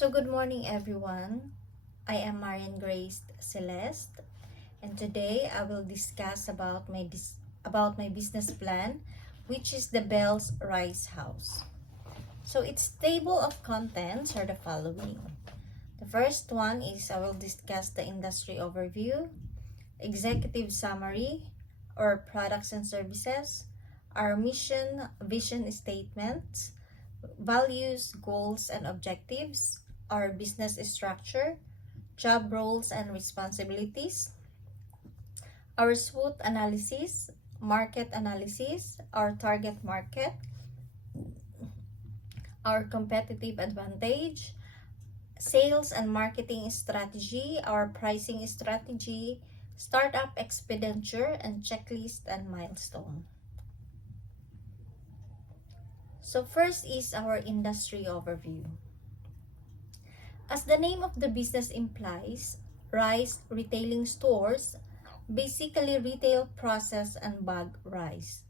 Good morning everyone. I am Marian Grace Celeste, and today I will discuss about my business plan, which is the Bell's Rice House. So its table of contents are the following. The first one is I will discuss the industry overview, executive summary, our products and services, our mission, vision statements, values, goals, and objectives, our business structure, job roles and responsibilities, our SWOT analysis, market analysis, our target market, our competitive advantage, sales and marketing strategy, our pricing strategy, startup expenditure, and checklist and milestone. So first is our industry overview. As the name of the business implies, rice retailing stores basically retail, process, and bag rice.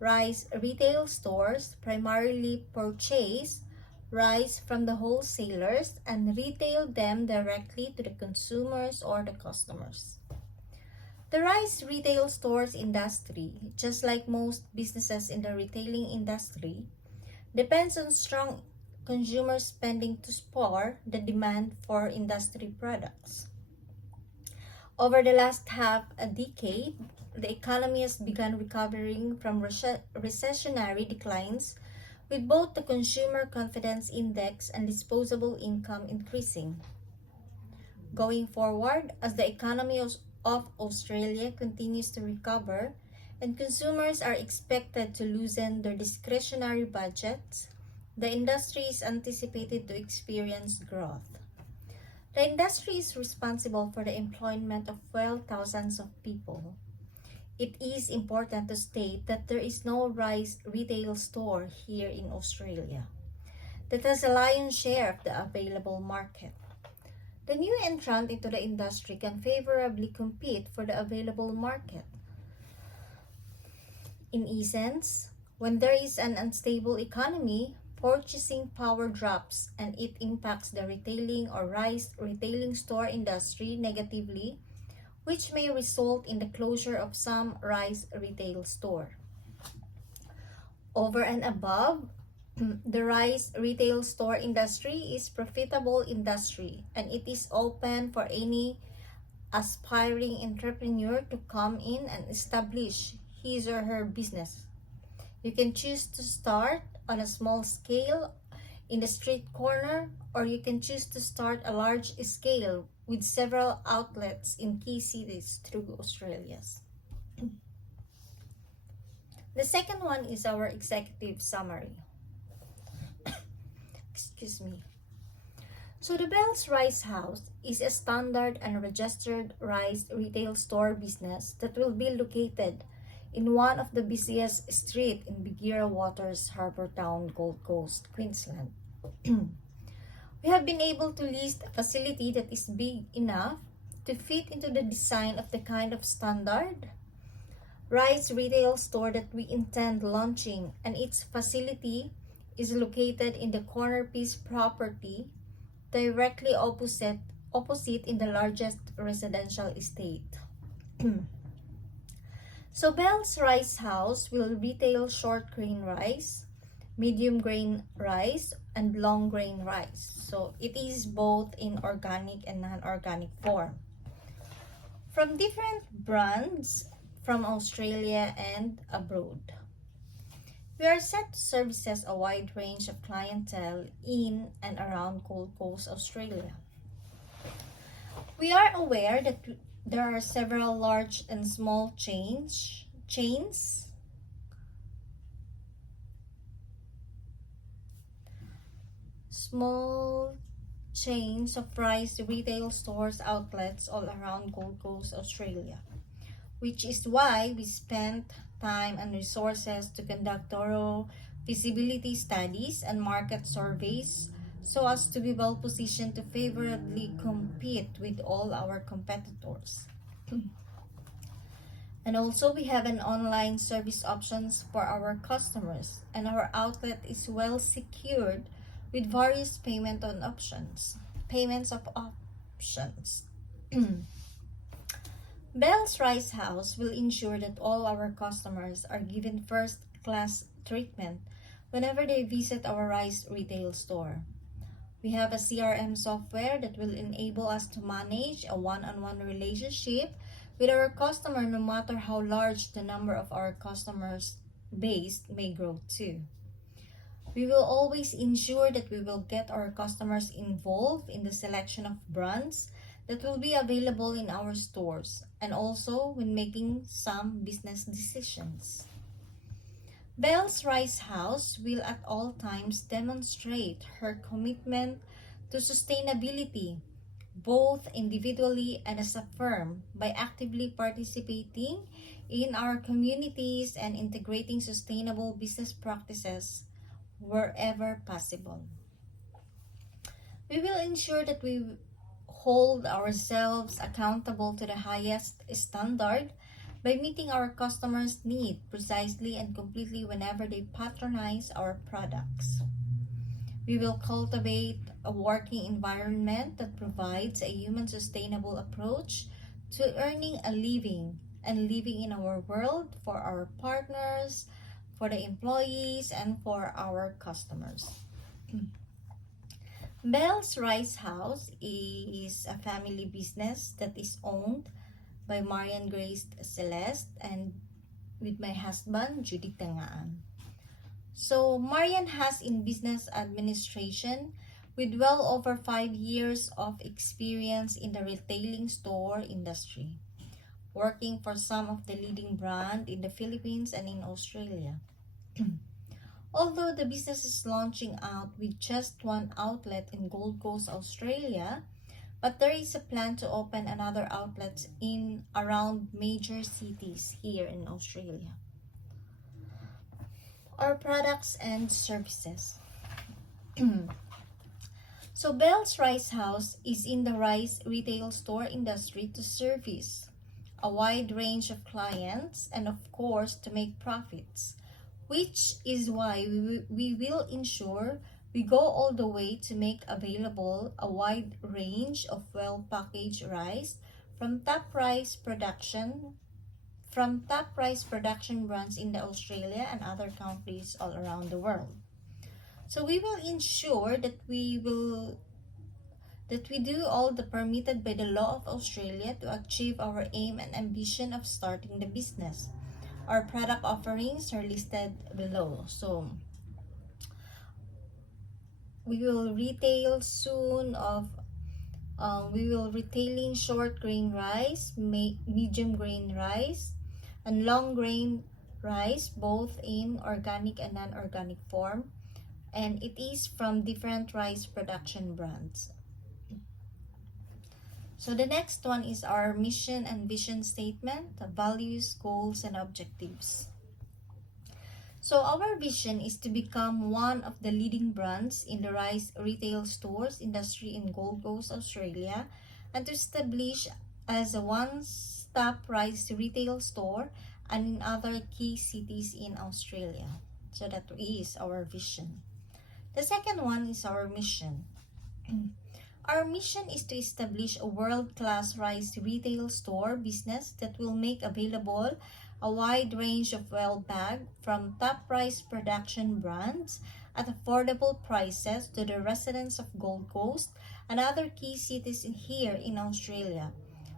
Rice retail stores primarily purchase rice from the wholesalers and retail them directly to the consumers or the customers. The rice retail stores industry, just like most businesses in the retailing industry, depends on strong consumer spending to spur the demand for industry products. Over the last half a decade, the economy has begun recovering from recessionary declines, with both the consumer confidence index and disposable income increasing. Going forward, as the economy of Australia continues to recover and consumers are expected to loosen their discretionary budgets, the industry is anticipated to experience growth. The industry is responsible for the employment of thousands of people. It is important to state that there is no rice retail store here in Australia that has a lion's share of the available market. The new entrant into the industry can favorably compete for the available market. In essence, when there is an unstable economy, purchasing power drops and it impacts the retailing or rice retailing store industry negatively, which may result in the closure of some rice retail store. Over and above, the rice retail store industry is profitable industry and it is open for any aspiring entrepreneur to come in and establish his or her business. You can choose to start on a small scale in the street corner, or you can choose to start a large scale with several outlets in key cities through Australia. The second one is our executive summary. Excuse me. So the Bell's Rice House is a standard and registered rice retail store business that will be located in one of the busiest streets in Bigira Waters, Harbour Town, Gold Coast, Queensland. We have been able to list a facility that is big enough to fit into the design of the kind of standard rice retail store that we intend launching, and its facility is located in the corner piece property directly opposite in the largest residential estate. So Bell's Rice House will retail short grain rice, medium grain rice, and long grain rice. So it is both in organic and non-organic form. From different brands from Australia and abroad. We are set to service a wide range of clientele in and around Gold Coast, Australia. We are aware that there are several large and small chains of rice retail stores outlets all around Gold Coast, Australia, which is why we spent time and resources to conduct thorough feasibility studies and market surveys so as to be well positioned to favorably compete with all our competitors. And also we have an online service options for our customers, and our outlet is well secured with various payments of options. Bell's Rice House will ensure that all our customers are given first-class treatment whenever they visit our rice retail store. We have a CRM software that will enable us to manage a one-on-one relationship with our customer no matter how large the number of our customers base may grow to. We will always ensure that we will get our customers involved in the selection of brands that will be available in our stores and also when making some business decisions. Bell's Rice House will at all times demonstrate her commitment to sustainability, both individually and as a firm, by actively participating in our communities and integrating sustainable business practices wherever possible. We will ensure that we hold ourselves accountable to the highest standard by meeting our customers' needs precisely and completely whenever they patronize our products. We will cultivate a working environment that provides a human sustainable approach to earning a living and living in our world for our partners, for the employees, and for our customers. Bell's Rice House is a family business that is owned by Marian Grace Celeste and with my husband, Judy Tangaan. So, Marian has in business administration with well over 5 years of experience in the retailing store industry, working for some of the leading brands in the Philippines and in Australia. Although the business is launching out with just one outlet in Gold Coast, Australia, but there is a plan to open another outlet in around major cities here in Australia. Our products and services. So Bell's Rice House is in the rice retail store industry to service a wide range of clients and of course to make profits, which is why we will ensure we go all the way to make available a wide range of well-packaged rice from top rice production brands in the Australia and other countries all around the world. So we will ensure that we do all the permitted by the law of Australia to achieve our aim and ambition of starting the business. Our product offerings are listed below. So we will retail soon of we will retailing short grain rice, medium grain rice, and long grain rice, both in organic and non-organic form, and it is from different rice production brands. So the next one is our mission and vision statement, the values, goals, and objectives. So our vision is to become one of the leading brands in the rice retail stores industry in Gold Coast, Australia, and to establish as a one-stop rice retail store and in other key cities in Australia. So that is our vision. The second one is our mission. Our mission is to establish a world-class rice retail store business that will make available a wide range of well-bagged from top rice production brands at affordable prices to the residents of Gold Coast and other key cities here in Australia,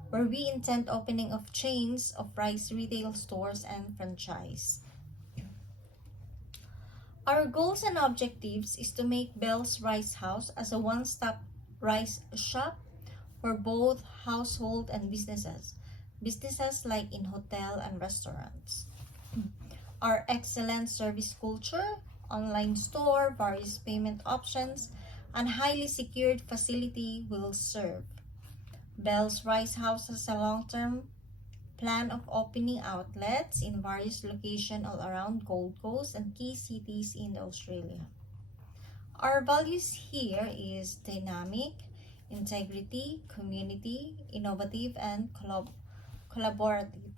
where we intend opening of chains of rice retail stores and franchise. Our goals and objectives is to make Bell's Rice House as a one-stop rice shop for both household and businesses like in hotel and restaurants. Our excellent service culture, online store, various payment options, and highly secured facility will serve. Bell's Rice House has a long-term plan of opening outlets in various locations all around Gold Coast and key cities in Australia. Our values here is dynamic, integrity, community, innovative, and collaborative.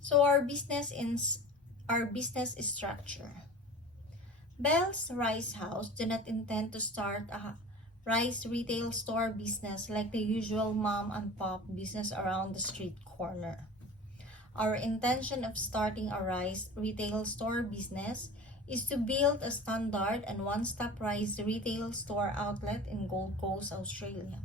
So our business structure. Bell's Rice House do not intend to start a rice retail store business like the usual mom and pop business around the street corner. Our intention of starting a rice retail store business is to build a standard and one-stop rice retail store outlet in Gold Coast, Australia.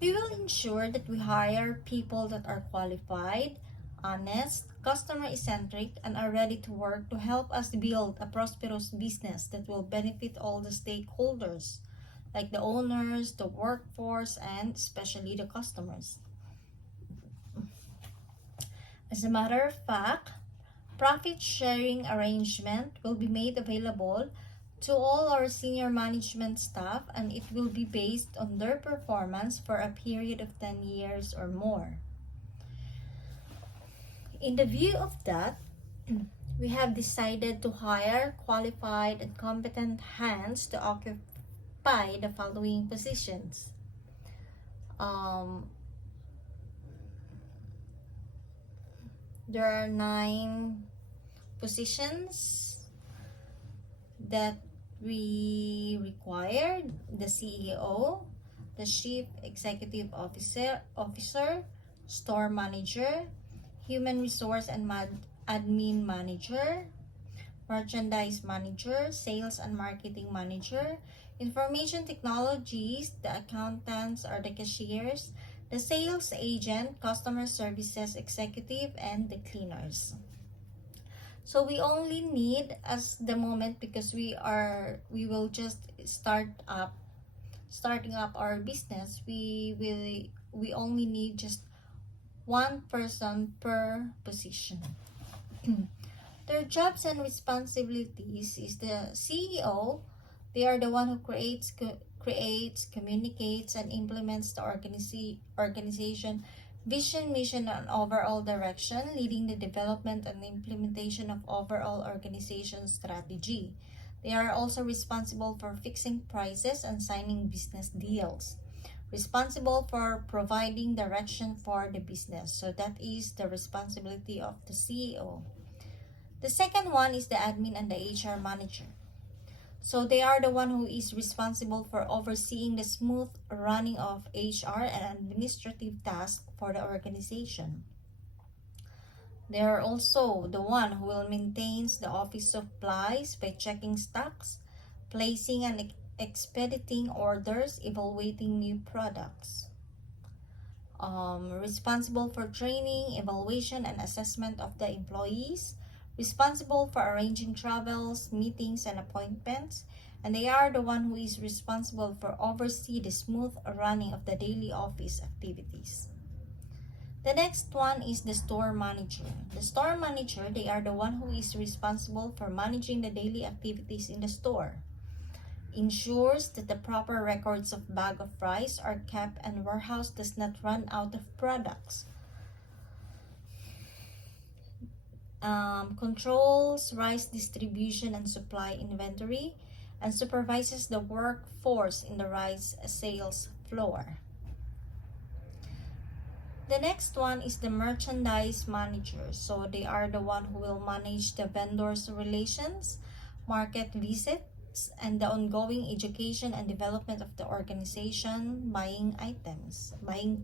We will ensure that we hire people that are qualified, honest, customer-centric, and are ready to work to help us build a prosperous business that will benefit all the stakeholders, like the owners, the workforce, and especially the customers. As a matter of fact, profit sharing arrangement will be made available to all our senior management staff, and it will be based on their performance for a period of 10 years or more. In the view of that, we have decided to hire qualified and competent hands to occupy the following positions. There are 9 positions that we required: the CEO, the Chief Executive Officer, Store Manager, Human Resource and Admin Manager, Merchandise Manager, Sales and Marketing Manager, Information Technologies, the accountants or the cashiers, the sales agent, customer services executive, and the cleaners. So we only need, as the moment, because we will just starting up our business, we only need just 1 person per position. Their jobs and responsibilities is the CEO. They are the one who creates, communicates, and implements the organization vision, mission, and overall direction, leading the development and implementation of overall organization strategy. They are also responsible for fixing prices and signing business deals. Responsible for providing direction for the business. So that is the responsibility of the CEO. The second one is the admin and the HR manager. So they are the one who is responsible for overseeing the smooth running of HR and administrative tasks for the organization. They are also the one who will maintain the office supplies by checking stocks, placing and expediting orders, evaluating new products. Responsible for training, evaluation, and assessment of the employees. Responsible for arranging travels, meetings, and appointments, and they are the one who is responsible for oversee the smooth running of the daily office activities. The next one is the store manager. The store manager, they are the one who is responsible for managing the daily activities in the store. Ensures that the proper records of bag of rice are kept and warehouse does not run out of products. Controls rice distribution and supply inventory, and supervises the workforce in the rice sales floor. The next one is the merchandise manager. So they are the one who will manage the vendors' relations, market visits, and the ongoing education and development of the organization, buying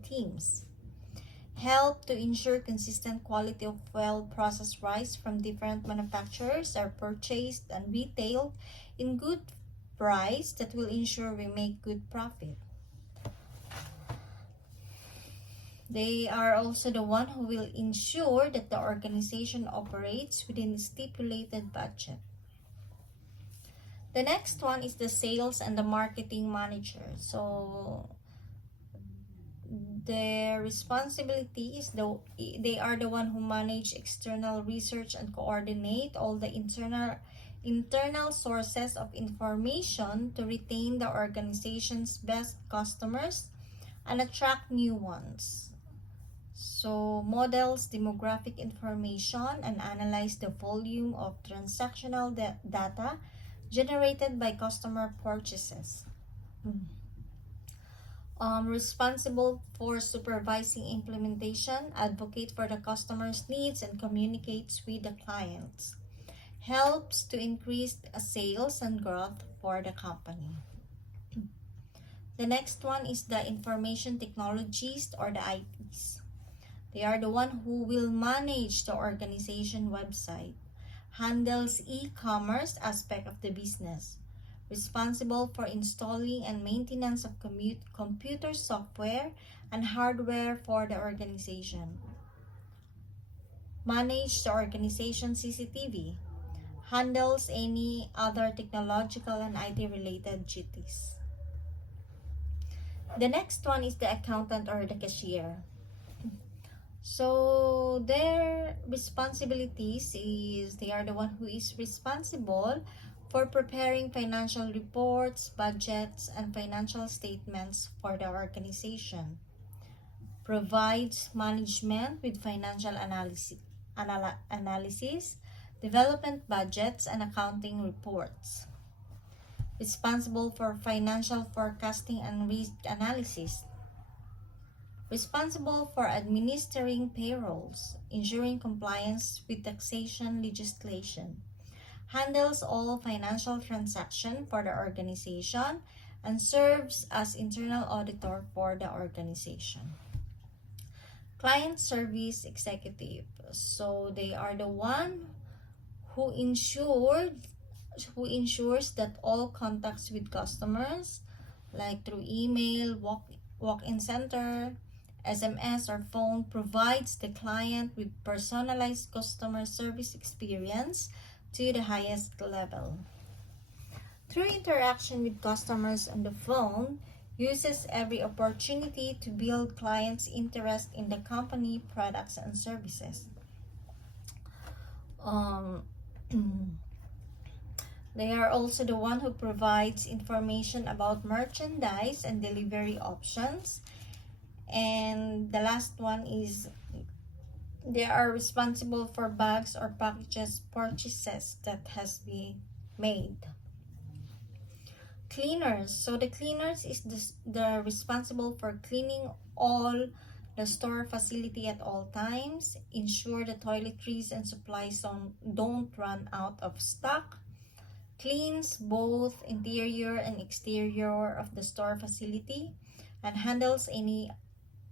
teams. Help to ensure consistent quality of well-processed rice from different manufacturers are purchased and retailed in good price that will ensure we make good profit. They are also the one who will ensure that the organization operates within stipulated budget. The next one is the sales and the marketing manager. So their responsibility is they are the one who manage external research and coordinate all the internal sources of information to retain the organization's best customers and attract new ones. So models demographic information and analyze the volume of transactional data generated by customer purchases. Responsible for supervising implementation, advocate for the customer's needs, and communicates with the clients. helps to increase sales and growth for the company. The next one is the information technologies or the ITs. They are the one who will manage the organization website, handles e-commerce aspect of the business, responsible for installing and maintenance of computer software and hardware for the organization, manage the organization CCTV, handles any other technological and IT related duties. The next one is the accountant or the cashier. So their responsibilities is they are the one who is responsible for preparing financial reports, budgets, and financial statements for the organization. Provides management with financial analysis, development budgets, and accounting reports. Responsible for financial forecasting and risk analysis. Responsible for administering payrolls, ensuring compliance with taxation legislation. Handles all financial transactions for the organization and serves as internal auditor for the organization. Client service executive. So they are the one who ensures that all contacts with customers, like through email, walk-in center, SMS, or phone, provides the client with personalized customer service experience to the highest level. Through interaction with customers on the phone, uses every opportunity to build clients' interest in the company, products, and services. They are also the one who provides information about merchandise and delivery options. And the last one is they are responsible for bags or packages purchases that has been made. Cleaners. So the cleaners is the responsible for cleaning all the store facility at all times, ensure the toiletries and supplies don't run out of stock, cleans both interior and exterior of the store facility, and handles any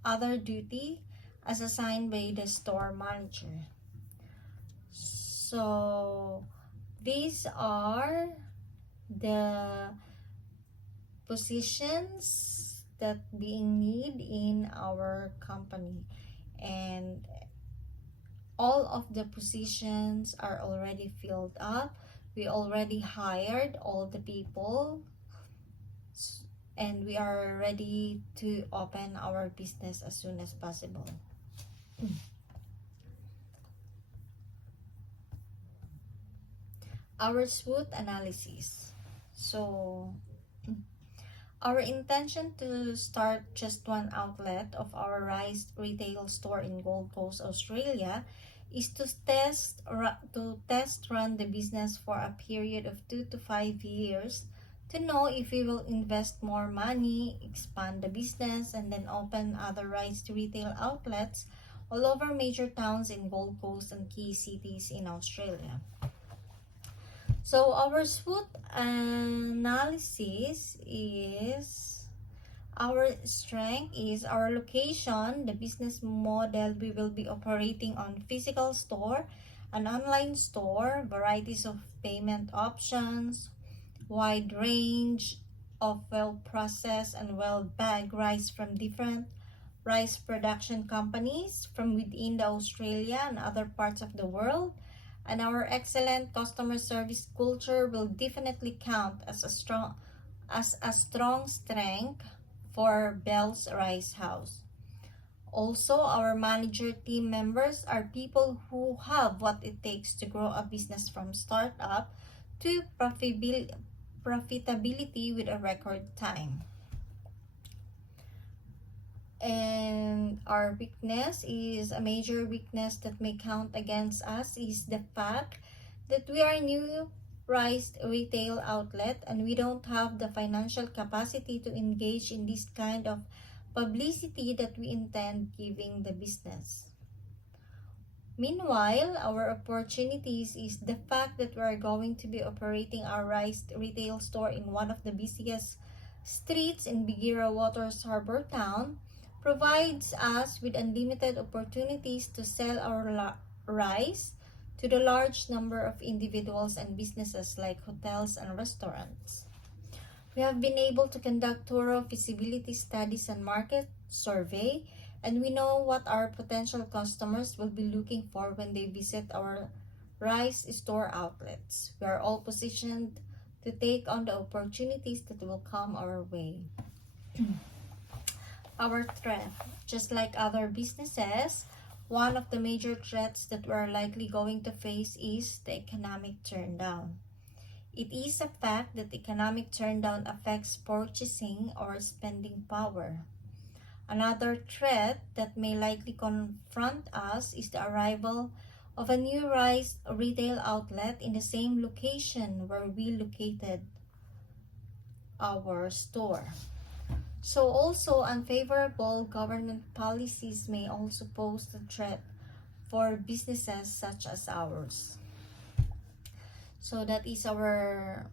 other duty as assigned by the store manager. So these are the positions that being need in our company, and all of the positions are already filled up. We already hired all the people and we are ready to open our business as soon as possible. Our SWOT analysis. So our intention to start just one outlet of our rice retail store in Gold Coast, Australia is to test run the business for a period of 2 to 5 years to know if we will invest more money, expand the business, and then open other rice retail outlets all over major towns in Gold Coast and key cities in Australia. So our SWOT analysis is our strength is our location, the business model we will be operating on physical store, an online store, varieties of payment options, wide range of well-processed and well-bagged rice from different rice production companies from within the Australia and other parts of the world. And our excellent customer service culture will definitely count as a strong strength for Bell's Rice House. Also, our manager team members are people who have what it takes to grow a business from startup to profitability with a record time. And our weakness is a major weakness that may count against us is the fact that we are a new rice retail outlet and we don't have the financial capacity to engage in this kind of publicity that we intend giving the business. Meanwhile, our opportunities is the fact that we are going to be operating our rice retail store in one of the busiest streets in Bigira Waters Harbor Town provides us with unlimited opportunities to sell our rice to the large number of individuals and businesses like hotels and restaurants. We have been able to conduct thorough feasibility studies and market survey, and we know what our potential customers will be looking for when they visit our rice store outlets. We are all positioned to take on the opportunities that will come our way. Our threat, just like other businesses, one of the major threats that we're likely going to face is the economic turndown. It is a fact that economic turndown affects purchasing or spending power. Another threat that may likely confront us is the arrival of a new rice retail outlet in the same location where we located our store. So also unfavorable government policies may also pose a threat for businesses such as ours. So that is our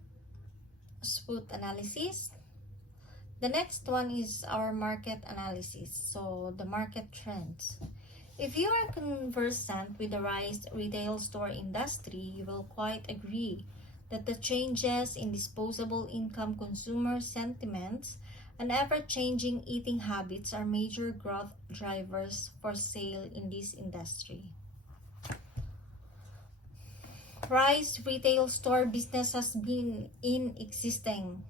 SWOT analysis. The next one is our market analysis. So the market trends. If you are conversant with the rice retail store industry, you will quite agree that the changes in disposable income, consumer sentiments, and ever-changing eating habits are major growth drivers for sale in this industry. Rice retail store business has been in existence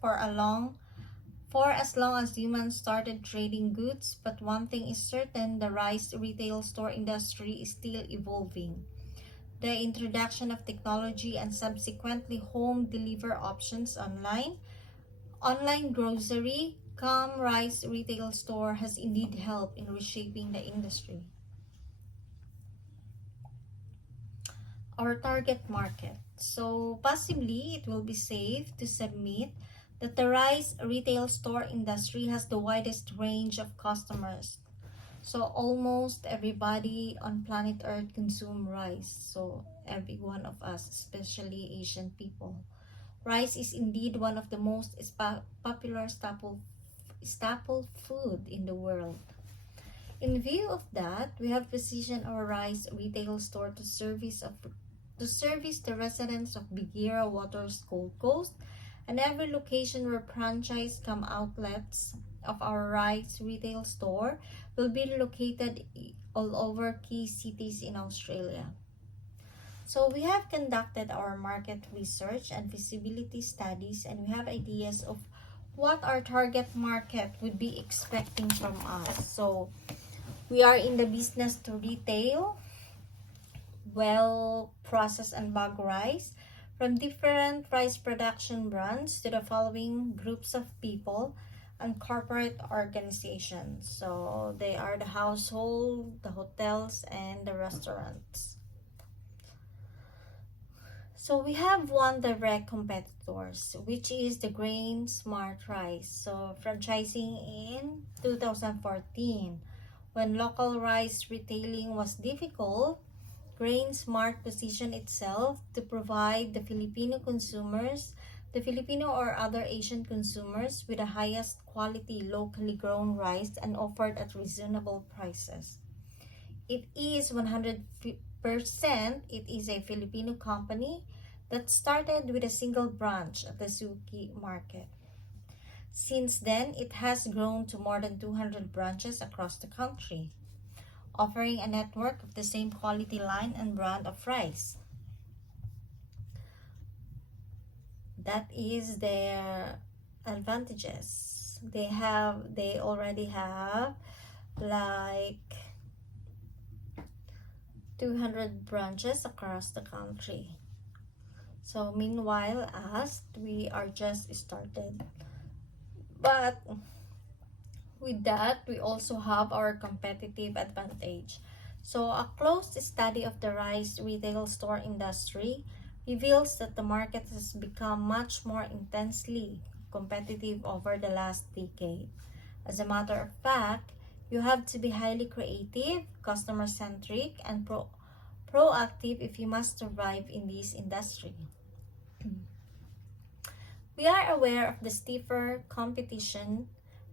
for as long as humans started trading goods, but one thing is certain, the rice retail store industry is still evolving. The introduction of technology and subsequently home deliver options online grocery, rice retail store has indeed helped in reshaping the industry. Our target market. So possibly it will be safe to submit that the rice retail store industry has the widest range of customers. So almost everybody on planet Earth consume rice. So every one of us, especially Asian people. Rice is indeed one of the most popular staple food in the world. In view of that, we have positioned our rice retail store to service the residents of Bigira Waters Gold Coast, and every location where franchise outlets of our rice retail store will be located all over key cities in Australia. So we have conducted our market research and feasibility studies, and we have ideas of what our target market would be expecting from us. So we are in the business to retail well-processed and bag rice from different rice production brands to the following groups of people and corporate organizations. So they are the household, the hotels, and the restaurants. So we have one direct competitors, which is the Grain Smart Rice. So franchising in 2014, when local rice retailing was difficult, Grain Smart positioned itself to provide the Filipino or other Asian consumers with the highest quality locally grown rice and offered at reasonable prices. It is 100%, it is a Filipino company that started with a single branch at the Suki market. Since then, it has grown to more than 200 branches across the country, offering a network of the same quality line and brand of rice. That is their advantages. They already have like 200 branches across the country. So meanwhile, we are just started. But with that, we also have our competitive advantage. So a close study of the rice retail store industry reveals that the market has become much more intensely competitive over the last decade. As a matter of fact, You have to be highly creative, customer-centric, and proactive if you must survive in this industry. We are aware of the stiffer competition,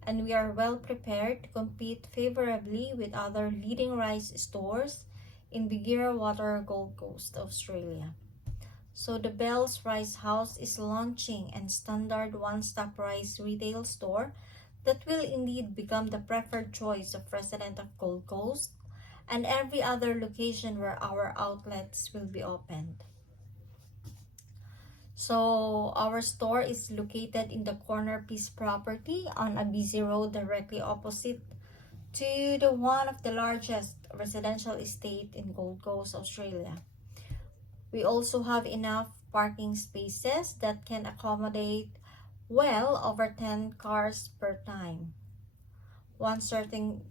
and we are well prepared to compete favorably with other leading rice stores in Bigera Water, Gold Coast, Australia. So the Bell's Rice House is launching a standard one-stop rice retail store that will indeed become the preferred choice of residents of Gold Coast and every other location where our outlets will be opened. So our store is located in the corner piece property on a busy road directly opposite to the one of the largest residential estate in Gold Coast, Australia. We also have enough parking spaces that can accommodate well over 10 cars per time. One thing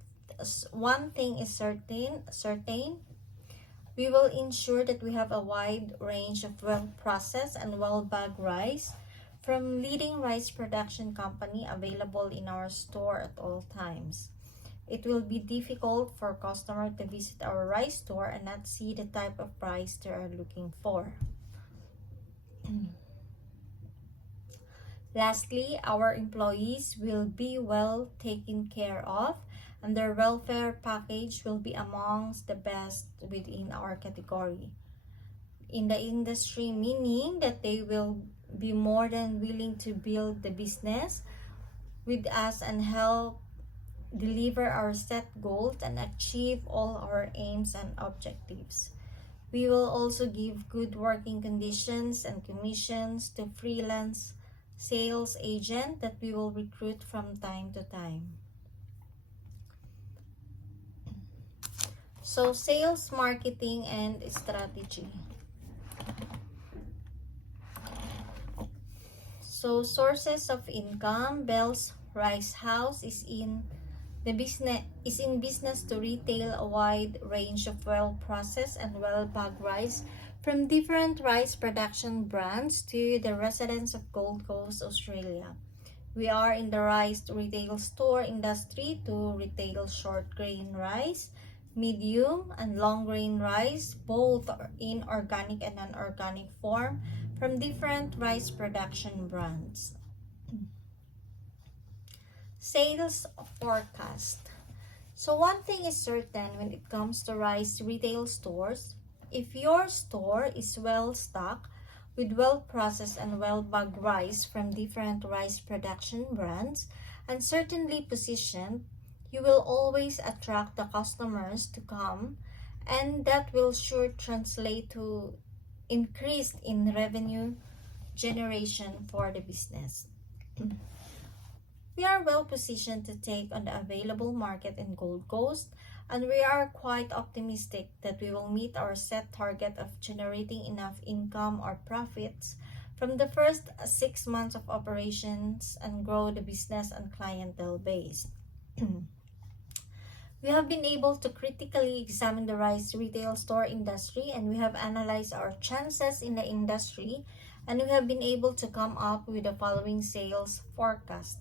is certain, we will ensure that we have a wide range of well-processed and well-bagged rice from leading rice production company available in our store at all times. It will be difficult for customers to visit our rice store and not see the type of rice they are looking for. Lastly, our employees will be well taken care of, and their welfare package will be amongst the best within our category in the industry, meaning that they will be more than willing to build the business with us and help deliver our set goals and achieve all our aims and objectives. We will also give good working conditions and commissions to freelance sales agent that we will recruit from time to time. So sales, marketing, and strategy. So sources of income. Bell's Rice House is in business to retail a wide range of well-processed and well-bagged rice from different rice production brands to the residents of Gold Coast, Australia. We are in the rice retail store industry to retail short grain rice, medium and long grain rice, both in organic and non-organic form from different rice production brands. Sales forecast. So one thing is certain when it comes to rice retail stores, if your store is well stocked with well-processed and well-bagged rice from different rice production brands and certainly positioned, you will always attract the customers to come, and that will sure translate to increase in revenue generation for the business. We are well positioned to take on the available market in Gold Coast, and we are quite optimistic that we will meet our set target of generating enough income or profits from the first 6 months of operations and grow the business and clientele base. We have been able to critically examine the rice retail store industry, and we have analyzed our chances in the industry, and we have been able to come up with the following sales forecast.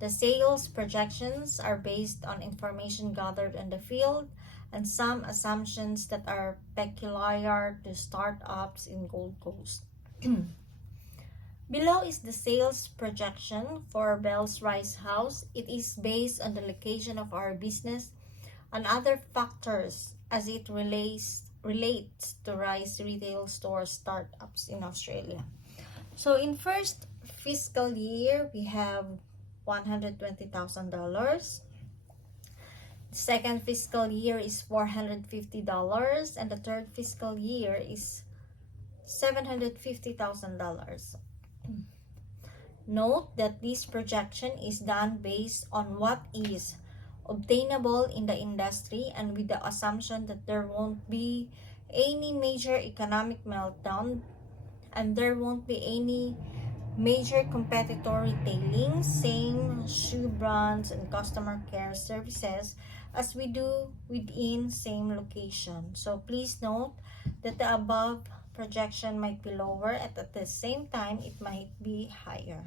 The sales projections are based on information gathered in the field and some assumptions that are peculiar to startups in Gold Coast. Below is the sales projection for Bell's Rice House. It is based on the location of our business and other factors as it relates to rice retail store startups in Australia. So in first fiscal year, we have $120,000. Second fiscal year is $450, and the third fiscal year is $750,000. Note that this projection is done based on what is obtainable in the industry and with the assumption that there won't be any major economic meltdown and there won't be any major competitor retailing same shoe brands and customer care services as we do within same location. So please note that the above projection might be lower and at the same time it might be higher.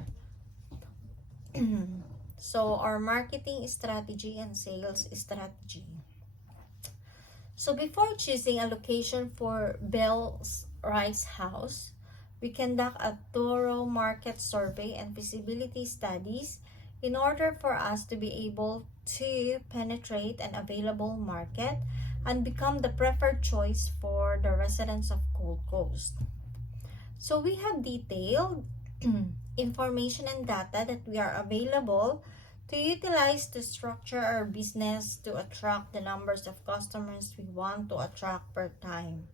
So our marketing strategy and sales strategy. So before choosing a location for Bell's Rice House, we conduct a thorough market survey and feasibility studies in order for us to be able to penetrate an available market and become the preferred choice for the residents of Gold Coast. So we have detailed information and data that we are available to utilize to structure our business to attract the numbers of customers we want to attract per time.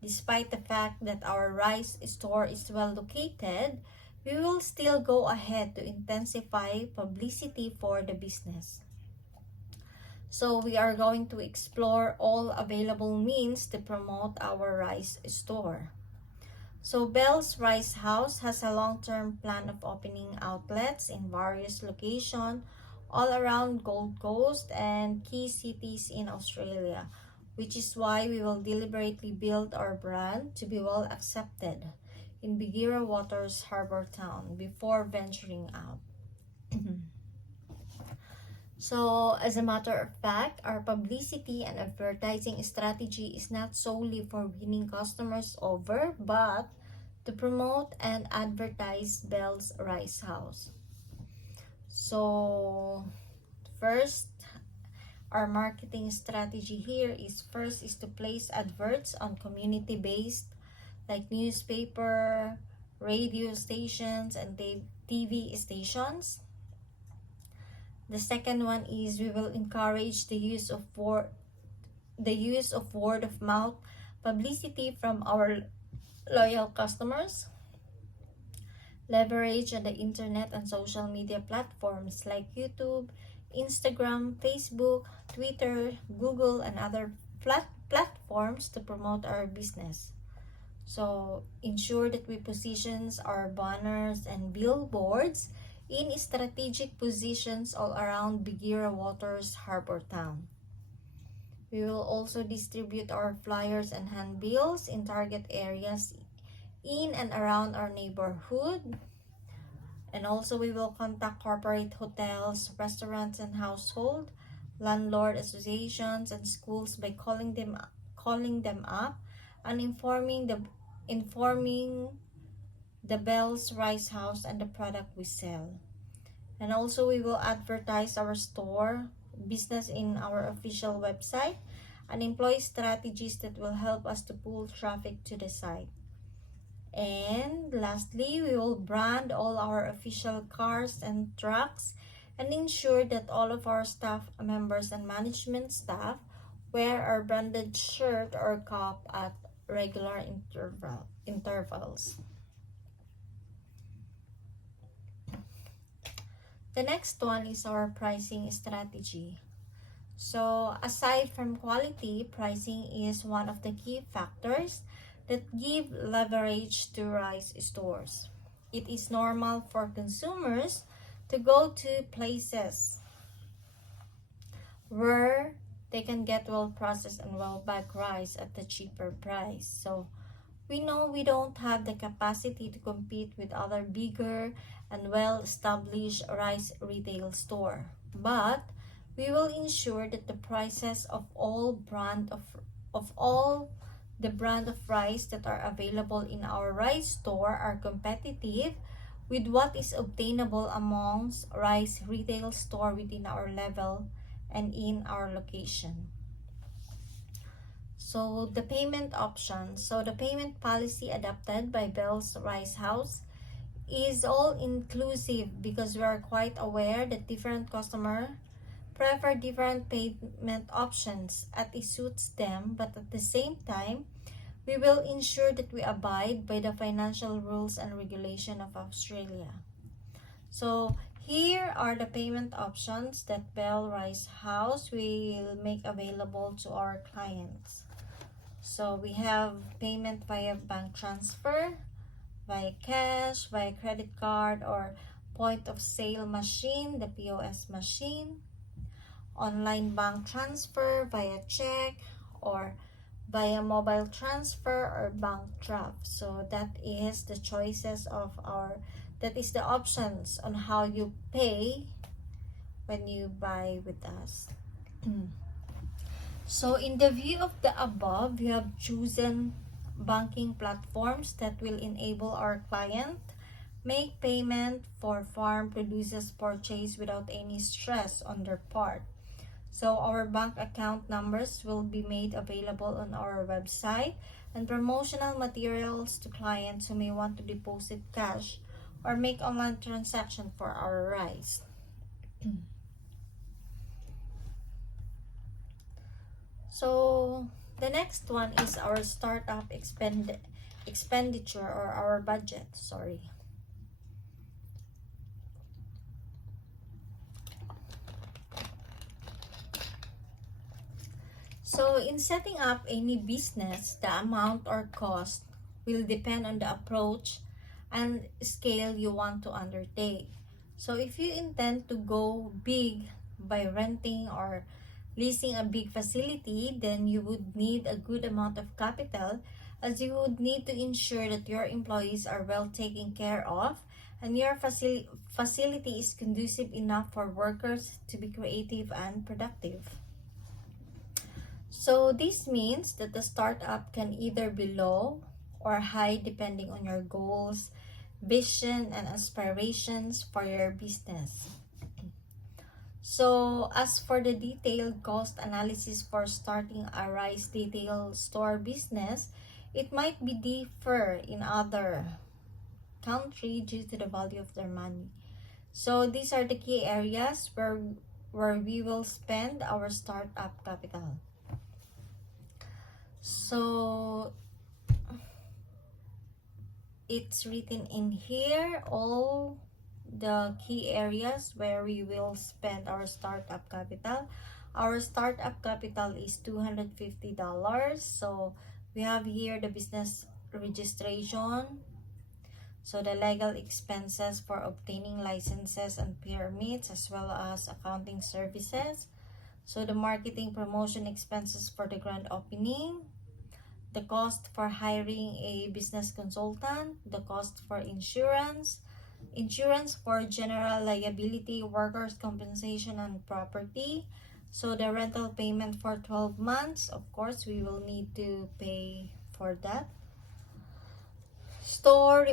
Despite the fact that our rice store is well located, we will still go ahead to intensify publicity for the business. So we are going to explore all available means to promote our rice store. So Bell's Rice House has a long-term plan of opening outlets in various locations all around Gold Coast and key cities in Australia, which is why we will deliberately build our brand to be well accepted in Bigera Waters Harbour Town before venturing out. So, as a matter of fact, our publicity and advertising strategy is not solely for winning customers over, but to promote and advertise Bell's Rice House. So, first, our marketing strategy here is to place adverts on community-based like newspaper, radio stations, and TV stations. The second one is we will encourage the use of word of mouth publicity from our loyal customers. Leverage on the internet and social media platforms like YouTube, Instagram, Facebook, Twitter, Google, and other platforms to promote our business. So ensure that we position our banners and billboards in strategic positions all around Bigera Waters Harbour Town. We will also distribute our flyers and handbills in target areas in and around our neighborhood. And also we will contact corporate hotels, restaurants, and household, landlord associations, and schools by calling them up and informing the Bell's Rice House and the product we sell. And also we will advertise our store business in our official website and employ strategies that will help us to pull traffic to the site. And lastly, we will brand all our official cars and trucks and ensure that all of our staff members and management staff wear our branded shirt or cap at regular intervals. The next one is our pricing strategy. So aside from quality, pricing is one of the key factors that give leverage to rice stores. It is normal for consumers to go to places where they can get well-processed and well-bagged rice at a cheaper price. So we know we don't have the capacity to compete with other bigger and well-established rice retail store, but we will ensure that the prices of all the brand of rice that are available in our rice store are competitive with what is obtainable amongst rice retail store within our level and in our location. So the payment options. So the payment policy adopted by Bell's Rice House is all inclusive because we are quite aware that different customers prefer different payment options as it suits them, but at the same time, we will ensure that we abide by the financial rules and regulation of Australia. So here are the payment options that Bell Rice House will make available to our clients. So we have payment via bank transfer, via cash, via credit card, or point of sale machine, the POS machine, online bank transfer via check, or via mobile transfer or bank draft. So that is the choices of that is the options on how you pay when you buy with us. So in the view of the above, we have chosen banking platforms that will enable our client make payment for farm produces purchase without any stress on their part. So our bank account numbers will be made available on our website, and promotional materials to clients who may want to deposit cash or make online transaction for our rice. So the next one is our startup expenditure, or our budget, sorry. So in setting up any business, the amount or cost will depend on the approach and scale you want to undertake. So if you intend to go big by renting or leasing a big facility, then you would need a good amount of capital, as you would need to ensure that your employees are well taken care of and your facility is conducive enough for workers to be creative and productive. So this means that the startup can either be low or high depending on your goals, vision, and aspirations for your business. So as for the detailed cost analysis for starting a rice retail store business, it might be differ in other country due to the value of their money. So these are the key areas where we will spend our startup capital. So it's written in here all the key areas where we will spend our startup capital. Our startup capital is $250. So we have here the business registration, so the legal expenses for obtaining licenses and permits, as well as accounting services. So the marketing promotion expenses for the grand opening, the cost for hiring a business consultant, the cost for insurance for general liability, workers' compensation, and property. So the rental payment for 12 months, of course, we will need to pay for that. Store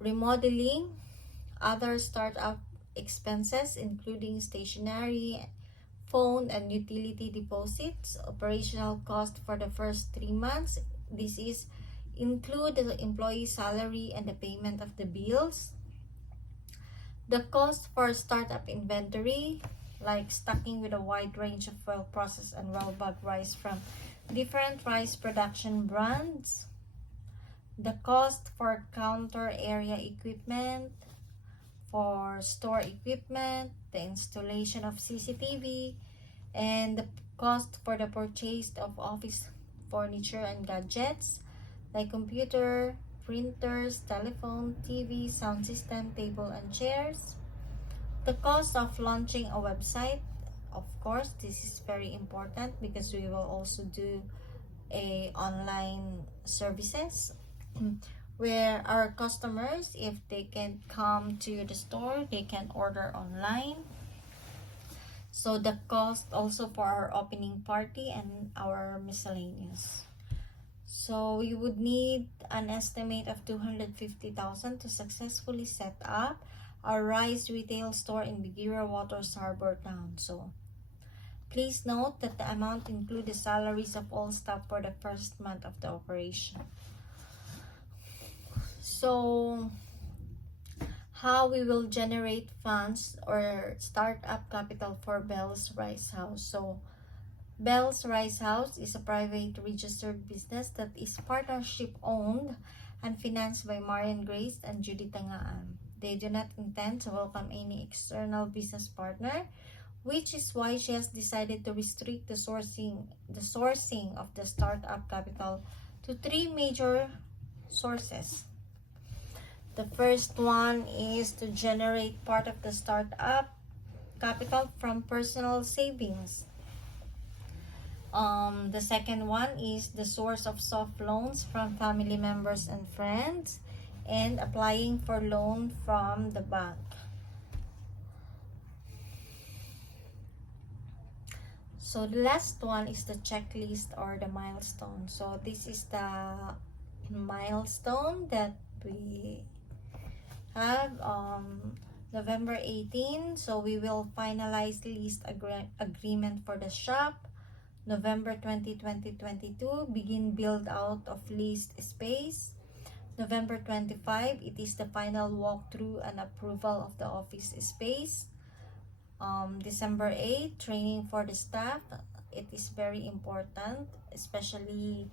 remodeling, other startup expenses, including stationery, phone, and utility deposits, operational cost for the first 3 months. This is include the employee salary and the payment of the bills. The cost for startup inventory, like stocking with a wide range of well-processed and well-bagged rice from different rice production brands. The cost for counter area equipment, for store equipment, the installation of CCTV, and the cost for the purchase of office furniture and gadgets like computer, printers, telephone, TV, sound system, table, and chairs. The cost of launching a website, of course, this is very important because we will also do a online services where our customers, if they can't come to the store, they can order online. So the cost also for our opening party and our miscellaneous. So we would need an estimate of $250,000 to successfully set up our rice retail store in Biguira Waters Harbor Town. So please note that the amount includes the salaries of all staff for the first month of the operation. So how we will generate funds or startup capital for Bell's Rice House. So Bell's Rice House is a private registered business that is partnership owned and financed by Marian Grace and Judy Tangaan. They do not intend to welcome any external business partner, which is why she has decided to restrict the sourcing of the startup capital to 3 major sources. The first one is to generate part of the startup capital from personal savings. The second one is the source of soft loans from family members and friends, and applying for loan from the bank. So the last one is the checklist or the milestone. So this is the milestone that we have November 18. So we will finalize lease agreement for the shop. November 20, 2022, begin build out of leased space. November 25, it is the final walkthrough and approval of the office space. December 8, training for the staff. It is very important, especially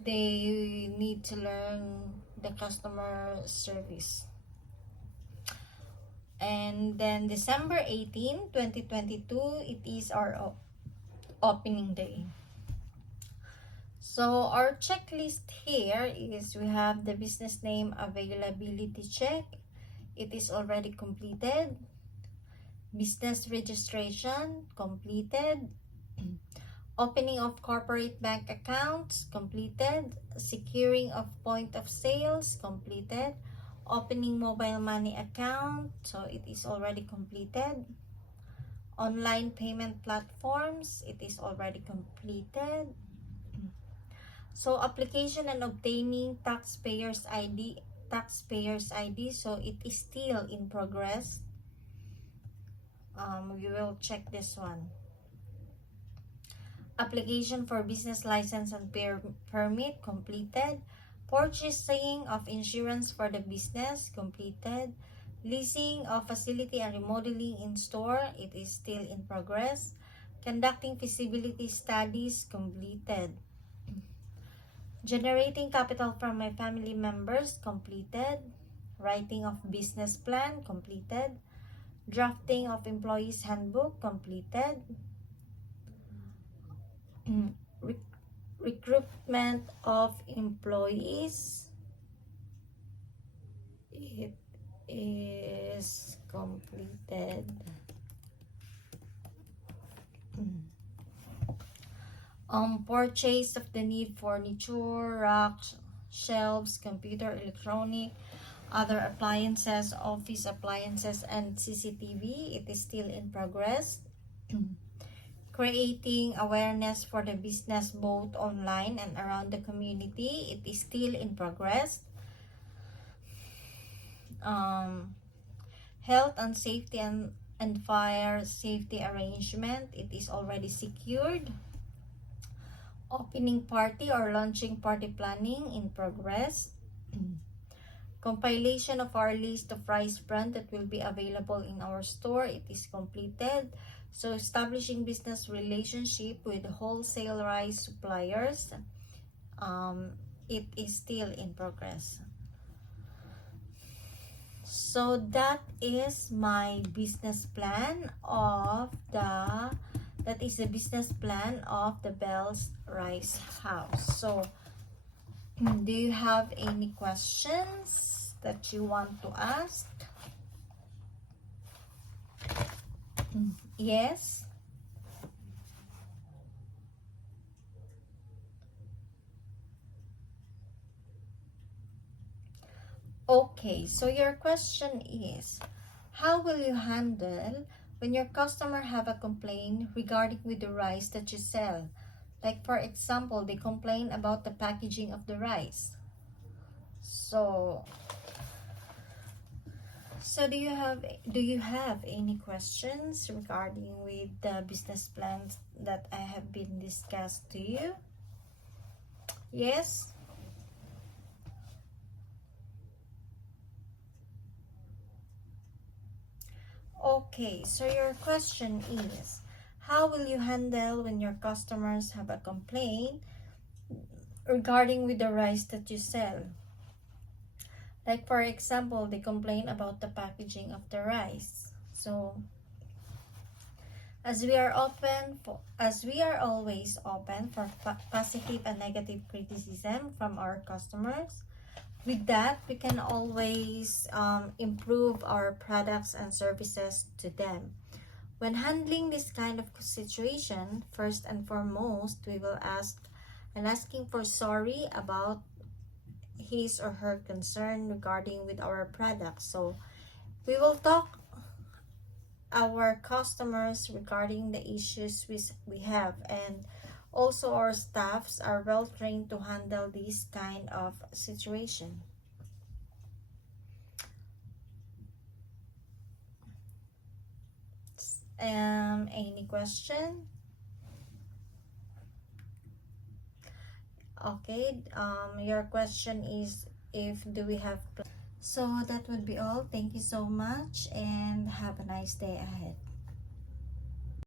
they need to learn the customer service. And then December 18, 2022, it is our opening day. So our checklist here is we have the business name availability check. It is already completed. Business registration completed. Opening of corporate bank accounts completed. Securing of point of sales completed. Opening mobile money account, so it is already completed. Online payment platforms, it is already completed. So application and obtaining taxpayers ID, so it is still in progress. We will check this one. Application for business license and permit completed. Purchasing of insurance for the business completed. Leasing of facility and remodeling in store, it is still in progress. Conducting feasibility studies completed. Generating capital from my family members completed. Writing of business plan completed. Drafting of employees handbook completed. Recruitment of employees, it is completed. Purchase of the need furniture, racks, shelves, computer, electronic, other appliances, office appliances, and CCTV, it is still in progress. Creating awareness for the business both online and around the community, it is still in progress. Health and safety and fire safety arrangement, it is already secured. Opening party or launching party planning in progress. Compilation of our list of rice brand that will be available in our store, it is completed. So establishing business relationship with wholesale rice suppliers, it is still in progress. So that is my business plan of the business plan of the Bell's Rice House. So do you have any questions that you want to ask? Yes. Okay, so your question is, how will you handle when your customer have a complaint regarding with the rice that you sell? Like for example, they complain about the packaging of the rice. So do you have any questions regarding with the business plans that I have been discussed to you? Yes. Okay, so your question is, how will you handle when your customers have a complaint regarding with the rice that you sell? Like for example, they complain about the packaging of the rice. So as we are always open for positive and negative criticism from our customers, with that we can always improve our products and services to them. When handling this kind of situation, first and foremost, we will asking for sorry about his or her concern regarding with our products. So we will talk our customers regarding the issues we have, and also our staffs are well trained to handle this kind of situation. Any question? Okay, your question is if do we have. So that would be all. Thank you so much and have a nice day ahead.